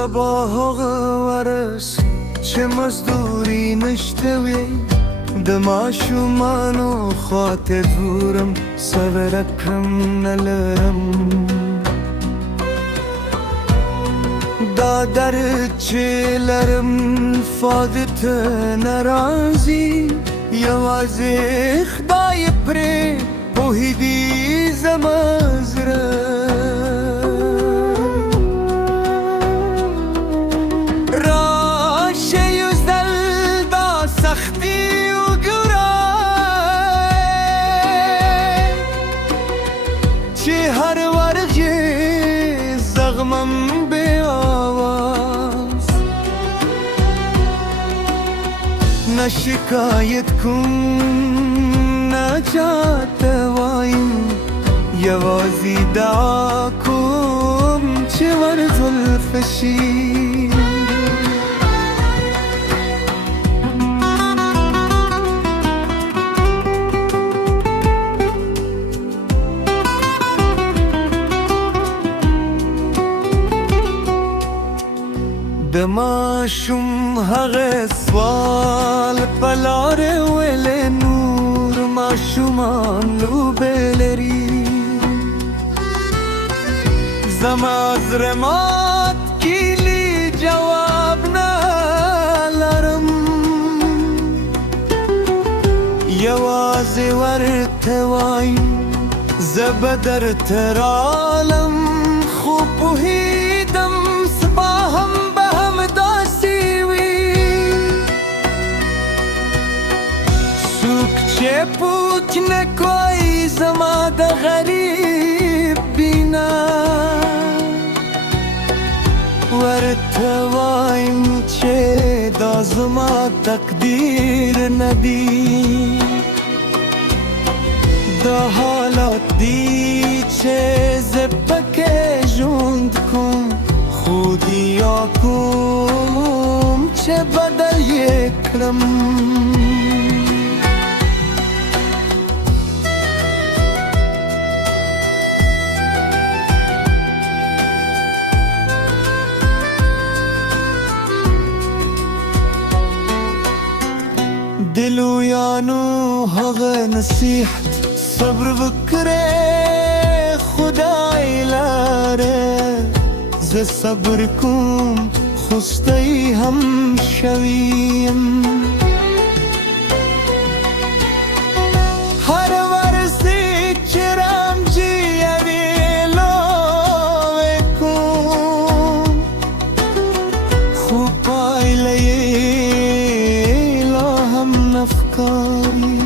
صباح ورس چه مزدوری نشته وی د ماشومانو خواته دورم صبر کم نلرم دا در چه لرم فادت نرازی یوازی خدای پری پوهیدی زمازره هر ورقی زغمم به آواز نه شکایت کن نه جات وایم یوازی دعا کن چه ور زلفشی د ماشوم هغه سوال پلاره ویلې نور ماشومان لوبې لري زما زړه مات کیلي جواب نه لرم یوازې ورته وایم زه به درته رالم خو پوهېدم سبا هم چه پوچ نکوی زما د غریب بینا ورته وایم چې دا زما تقدیر ندی دا حالات دی چې زه پکې ژوند کوم خودیا کوم چې بدل یې کړم دلو یانو هغه نصیحت صبر وکړه خدای لاره زه صبر کوم خوستی هم شویم هر ورزی چرام جیوی لوه کن خوب پایلی افکاری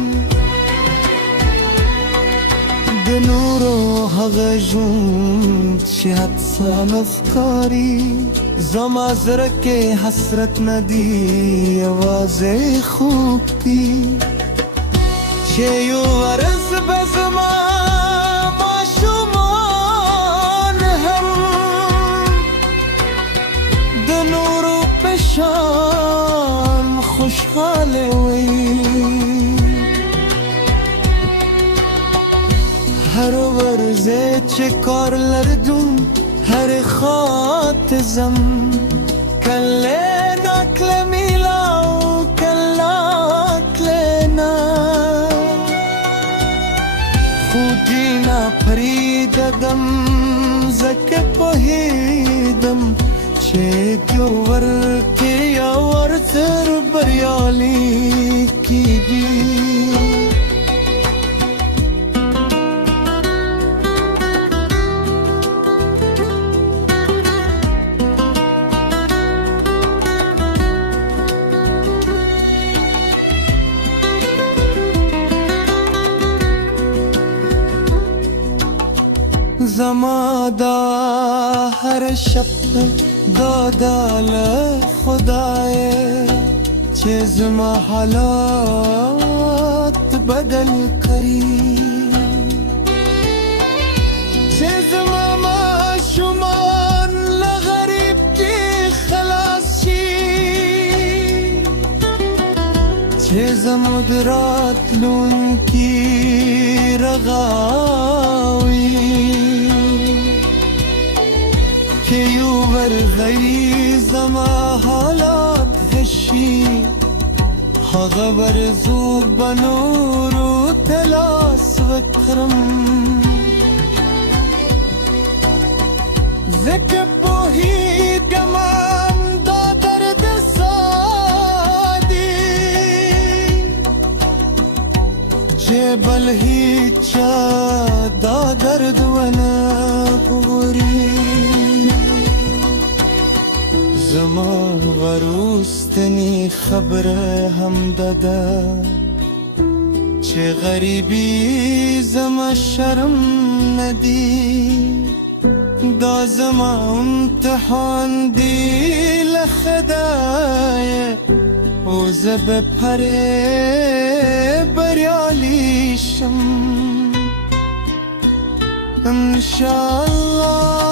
د نورو هغه ژوند چې حدسان افکاری زما زړه کې حسرت ندی یوازې خوب دی چې یو ورځ به زما ماشومان هم د نورو په شان خوشحاله وي هر ورځ چې کار لرم هر خاط زم کله نکله میلاو کله کلنا خودی نپریدم زکه پوهیدم چې یو ورکې یا ورتر بریالی کیږي زما دا هر شب دادا له خدای چې زما حالات بدل کړي چې زما ماشومان له غریب کې خلاص شي چې زموږ راتلونکي رغاوي چې یو ورغی زما حالات هشي هغه ورزو بنورو تلاس وکرم زکه پوهیږم دا درد سادي چې بل هیچا دا درد ونه ګوري زما غروستنی خبره هم داده چې غریبی زما شرم ندی دا زما امتحان دی لخدای او زب پره بریالی شم انشاءالله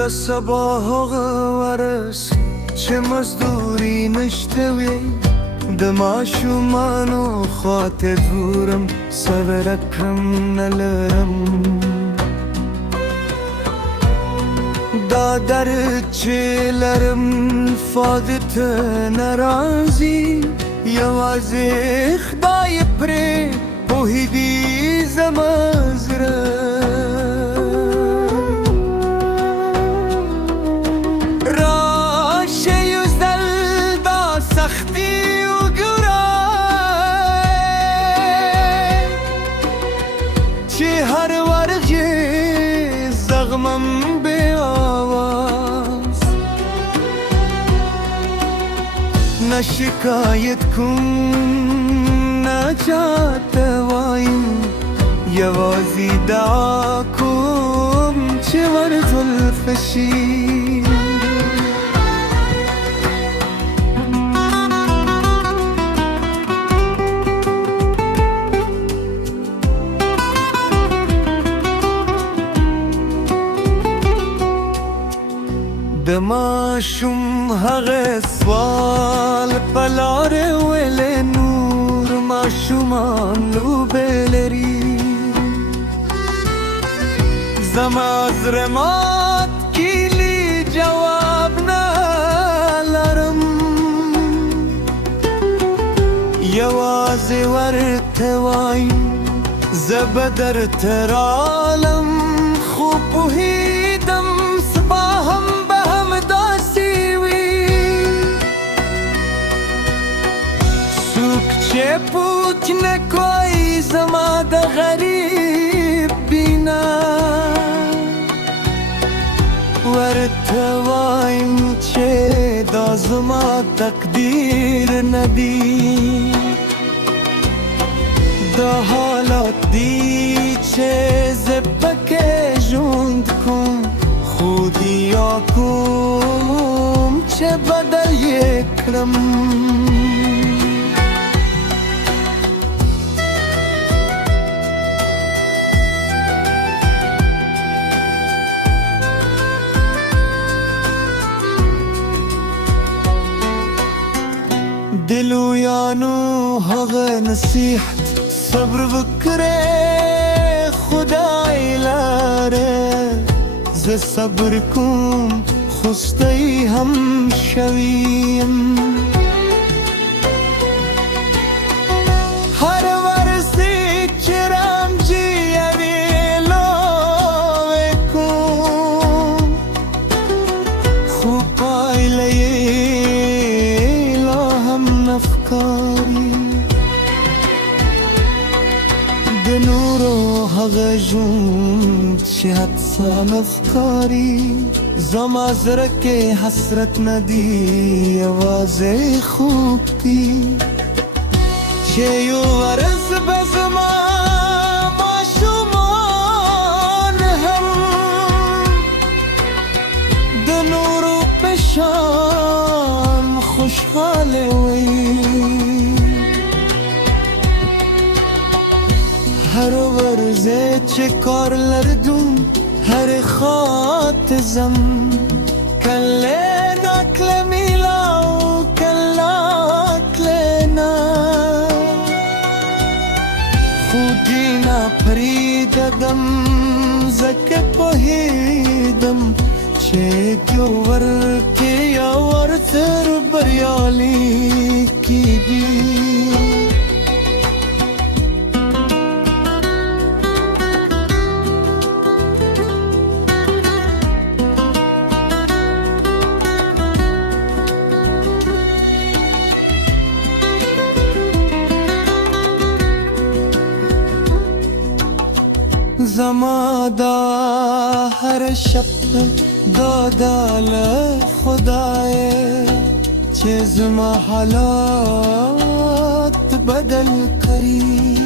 د سبا هغه ورس چې مزدوري نشته وي د ماشومانو خواته ګورم صبر کړم نه لرم دا درد چې لرم فادت نه راځي یوازې خدای پرې پوهېږي زما زړه هر ورغی زغمم به آواز نه شکایت کن نه چاته وایم یوازی دعا کن چه ور زلف شیر د ماشوم هغه سوال په لارې ویلې نور ماشومان لوبې لري زما زړه مات کیلي جواب نه لرم یوازې ورته وایم زه به درته رالم خو پوهېدم سبا هم چې پوچ نکوي زما د غریب بینا ورته وایم چې دا زما تقدیر ندی دا حالات دی چې زه پکې ژوند کوم خودیا کوم چې بدل یې کړم دلو یانو هغه نصیحت صبر وکړه خدای لاره زه صبر کوم خوستی هم شویم هر ورسی چرام جیوی لوه کوم خوب پایلی افکاری د نورو هغه ژوند چې حد سال افکاری زما زړه کې حسرت ندی یوازې خوب دی چې یو ورځ بزما معشومان هم د نورو پشان خوشحاله وي هر ورځې چې کار لردم هر خاط زم کله نکله میلاو کله کلنا خودینا پریددم زکه پوهیدم چې ګور کې اور تر بریالي کیږي زما دا هر شب دادا له خدای چې زما حالات بدل کړي